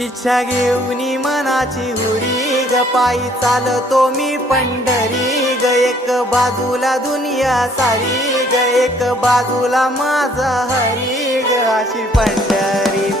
इच्छा घेऊन मनाची हुरी ग पायी चालतो मी पंढरी ग एक बाजूला दुनिया सारी ग एक बाजूला माझा हरी ग अशी पंढरी